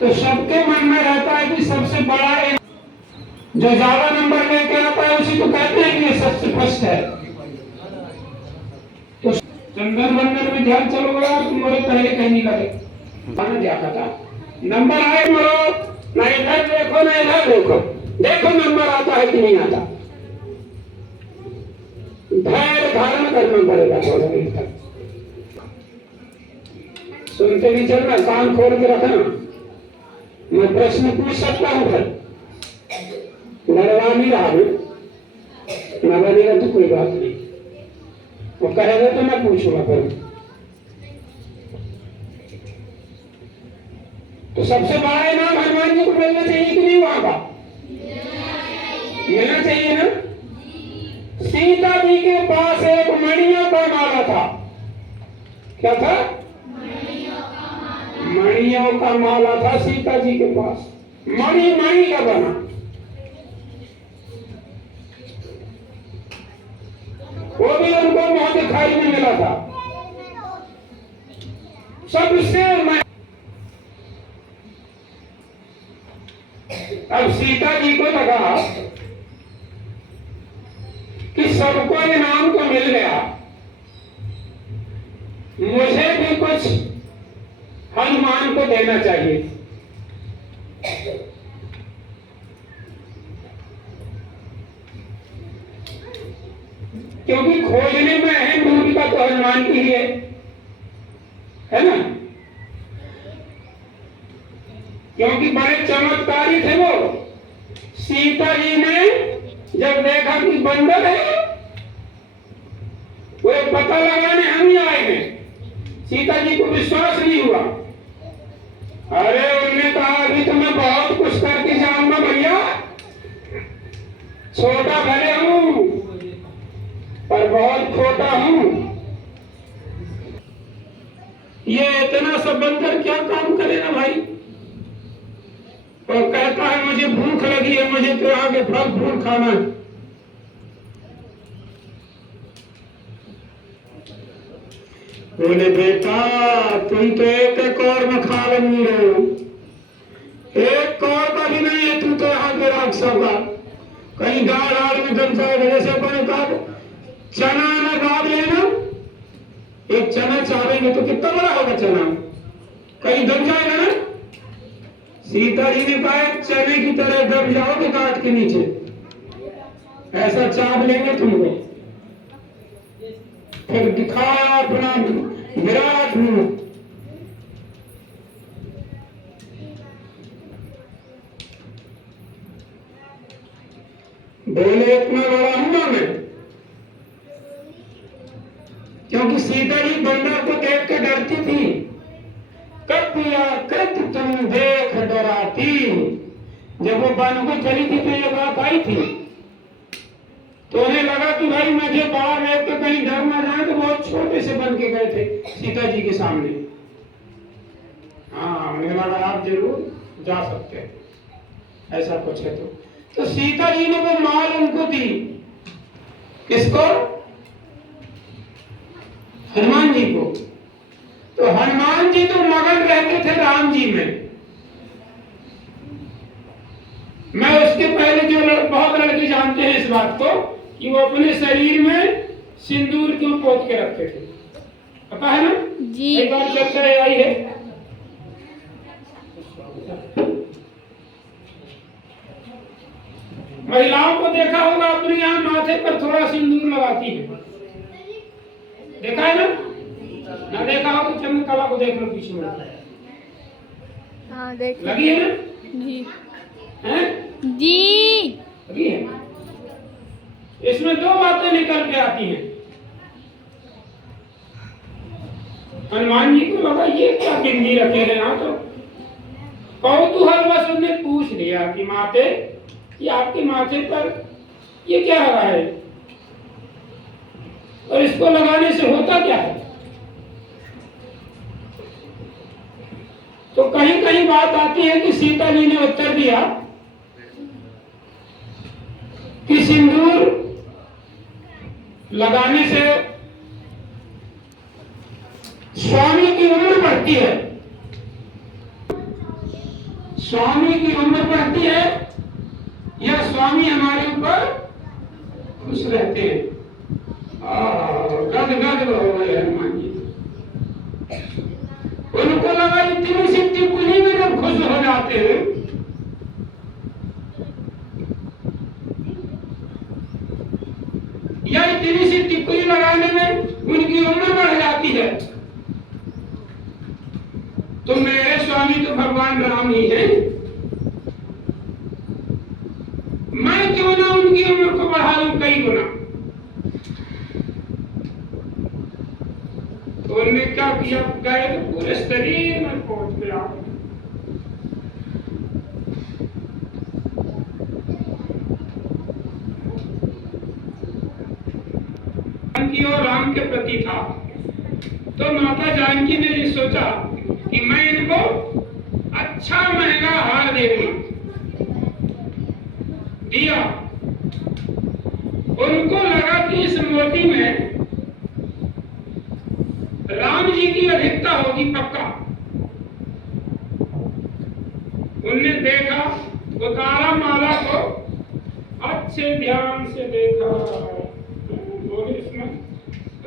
तो सबके मन में रहता है कि सबसे बड़ा एक जो ज्यादा नंबर लेके आता है उसी को कहते हैं कि ये सबसे फर्स्ट है। तो चंदन बंदन में ध्यान चलोगे यार, तुम बोले पहले कहीं नहीं करे आना देखा था नंबर आए बोलो, ना इधर देखो ना इधर देखो, देखो नंबर आता है कि नहीं आता। धैर्य धारण करना पड़ेगा थोड़ा दिन तक। सुनते भी चलना, कान खोल के रखना। मैं प्रश्न पूछ सकता हूँ फिर, डरवा नहीं रहा हूँ, न बनेगा तो कोई बात नहीं, वो कहेगा तो मैं पूछूंगा फिर। तो सबसे बड़ा इनाम हनुमान जी को मिलना चाहिए कि नहीं? वहां का मिलना चाहिए ना। सीता जी के पास एक मणियों का माला था। क्या था? मणियों का माला था सीता जी के पास। मणि मणि का बना, वो भी उनको बहुत दिखाई में मिला था। सबसे मैं अब सीता जी को लगा कि सबको इनाम तो मिल गया, मुझे भी कुछ हनुमान को देना चाहिए। क्योंकि खोजने में अहम भूमिका तो हनुमान की है ना। क्योंकि बड़े चमत्कारी थे वो। सीता जी ने जब देखा कि बंदर है, वो पता लगाने हम ही आए हैं। सीता जी को विश्वास नहीं हुआ। अरे उन्होंने कहा अभी तो मैं बहुत कुछ करके जाऊंगा भैया, छोटा भले हूं पर बहुत छोटा हूं। ये इतना सब बंदर क्या काम करेगा भाई? और कहता है मुझे भूख लगी है, मुझे तो आगे फल फूल खाना है। बोले बेटा तुम तो एक और में खा लेंगे, एक और का भी नहीं है, तू तो यहाँ के राक्षसों का कहीं दाल आड़ में जम जाएगा। जैसे अपने कहा चना में दाब लेना, एक चना चावेंगे तो कितना बड़ा होगा चना, कहीं दब जाएगा ना। सीता जी ने कहा चने की तरह दब जाओगे काट के नीचे, ऐसा चाव लेंगे तुमको। फिर दिखाया अपना विराट रूप। बोले इतना बड़ा हूं मैं, क्योंकि सीता जी बंदर को देख के डरती थी। कपिया कृत तुम देख डराती, जब वो वन को चली थी तो ये बात आई थी, तो उन्हें लगा कि भाई मुझे बड़ा देख के कहीं डर ना जाए, तो बहुत छोटे से बन के गए थे सीता जी के सामने। हाँ उन्हें लगा आप जरूर जा सकते हैं, ऐसा कुछ है। तो सीता जी ने वो माल उनको दी। किसको? हनुमान जी को। तो हनुमान जी तो मगन रहते थे राम जी में। मैं उसके पहले जो बहुत लड़के जानते हैं इस बात को कि वो अपने शरीर में सिंदूर क्यों पोत के रखते थे, पता है ना जी? एक बार चर्चा आई है। महिलाओं को देखा होगा अपने यहाँ माथे पर थोड़ा सिंदूर लगाती है, देखा है ना? ना देखा हो तो चंद्रकला को देख लो पीछे में। हाँ देख लगी है ना जी? हैं जी लगी है। इसमें दो बातें निकल के आती हैं। हनुमान जी को लगा ये क्या बिंदी रखे हैं यहाँ, तो कौतूहलवश उसने पूछ लिया कि माते कि आपके माथे पर ये क्या लगा है और इसको लगाने से होता क्या है? तो कहीं कहीं बात आती है कि सीता जी ने उत्तर दिया कि सिंदूर लगाने से स्वामी की उम्र बढ़ती है। स्वामी की उम्र बढ़ती है या स्वामी हमारे ऊपर खुश रहते हैं? गद गद हो गए हनुमान जी। उनको लगा इतनी सी टिप्पणी में जब खुश हो जाते हैं, या इतनी सी टिप्पणी लगाने में उनकी उम्र बढ़ जाती है, तो मेरे स्वामी तो भगवान राम ही हैं, मैं क्यों ना उनकी उम्र को बढ़ा लूं कई गुना। तो उन्होंने क्या किया, गए तो पूरे शरीर में पहुंच गया। जानकी और राम के प्रति था, तो माता जानकी ने ये सोचा कि मैं इनको अच्छा महंगा हार दे दूंगा। दिया। उनको लगा कि इस मोती में राम जी की अधिकता होगी पक्का। उनने देखा, उतारा माला को, अच्छे ध्यान से देखा, बोले इसमें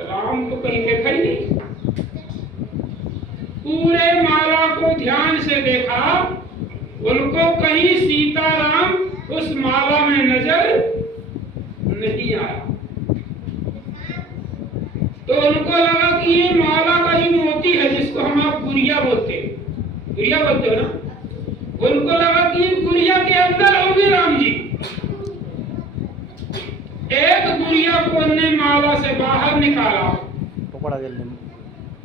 राम तो कहीं देखा ही नहीं। पूरे माला को ध्यान से देखा, उनको कहीं सीताराम उस माला में नजर नहीं आया। तो उनको लगा कि ये माला का जो मोती है, जिसको हम आप गुड़िया बोलते हैं, गुड़िया बोलते हो ना, उनको लगा कि ये गुड़िया के अंदर होंगे राम जी। एक गुड़िया को उन्होंने माला से बाहर निकाला,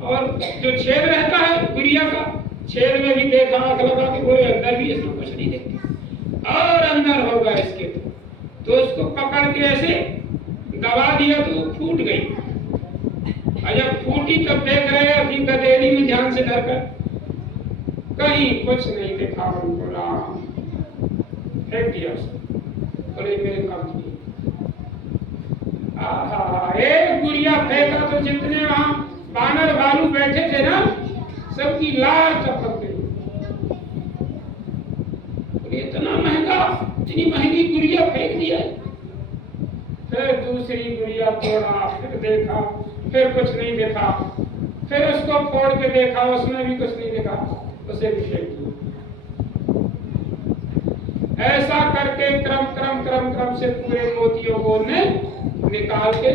और जो छेद रहता है गुड़िया का, छेद में भी देखा, आंख लगा के बोले अंदर भी इसमें कुछ नहीं देखते, और अंदर होगा इसके। तो उसको पकड़ के ऐसे दबा दिया तो वो फूट गई। और जब फूटी तब देख रहे हैं गदेली में ध्यान से धरकर, कहीं कुछ नहीं देखा। उनको राम फेंक दिया उसको, बोले मेरे काम की। एक गुड़िया फेंका तो जितने वहां बानर भालू बैठे थे ना, सबकी लार टपक गई। इतना महंगा, इतनी महंगी गुड़िया फेंक दिया। फिर दूसरी गुड़िया तोड़ा, फिर देखा, फिर कुछ नहीं देखा, फिर उसको फोड़ के देखा, उसमें भी कुछ नहीं देखा, उसे भी फेंक दिया। ऐसा करके क्रम क्रम क्रम क्रम से पूरे मोतियों को ने निकाल के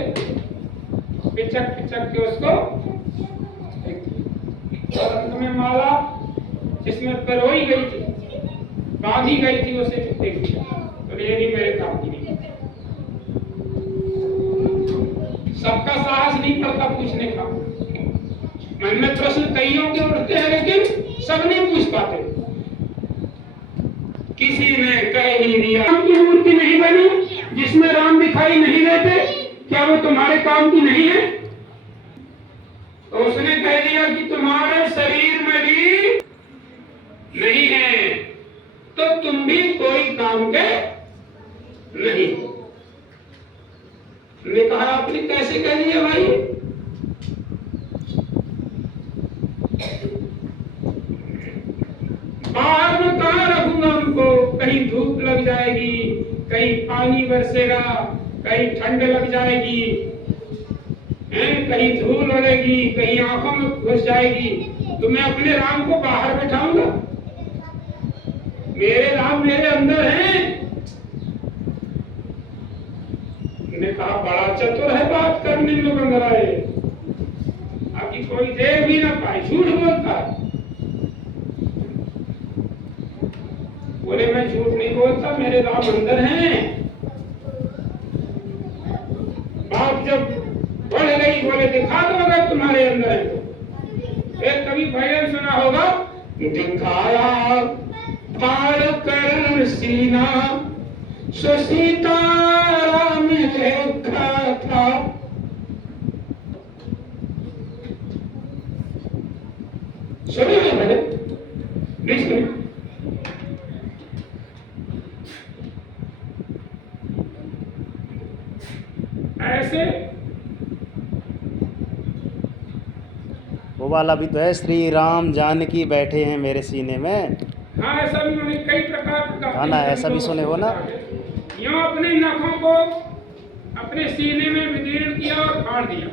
पिचक पिचक के उसको फेंक दिया। और अंत में माला जिसमें पिरोई गई थी, बांधी गई थी, उसे फेंक दिया। तो ये नहीं मेरे काम की नहीं। सबका साहस नहीं पड़ता पूछने का। मन में प्रश्न कईयों के उठते हैं, लेकिन सब नहीं पूछ पाते। किसी ने कह ही दिया राम की मूर्ति नहीं बनी, जिसमें राम दिखाई नहीं देते, क्या वो तुम्हारे काम की नहीं है? तो उसने कह दिया कि तुम्हारे शरीर में भी नहीं है, तो तुम भी कोई काम के नहीं। ने कहा आपने कैसे कह दिया भाई? बाहर में कहां रखूंगा उनको? कहीं धूप लग जाएगी, कहीं पानी बरसेगा, कहीं ठंड लग जाएगी, कहीं धूल उड़ेगी, कहीं आंखों में घुस जाएगी, तो मैं अपने राम को बाहर बैठाऊंगा? मेरे राम मेरे अंदर हैं। ने कहा बड़ा चतुर है बात करने में बंदराए, आखिर कोई देख भी ना पाए, झूठ बोलता है। बोले मैं झूठ नहीं बोलता, मेरे राम अंदर हैं। बात जब बढ़ गई, बोले दिखा दो अगर तुम्हारे अंदर है तो। एक कभी भजन सुना होगा, दिखाया फाड़ कर सीना सो सीताराम देखा था। सुनिए भजन, नहीं सुनिए? ऐसे वो वाला भी तो है, श्री राम जानकी बैठे हैं मेरे सीने में। हाँ ऐसा भी उन्होंने कई प्रकार का हाँ ना, ऐसा भी सुने हो ना। यूं अपने नखों को अपने सीने में विदीर्ण किया और फाड़ दिया।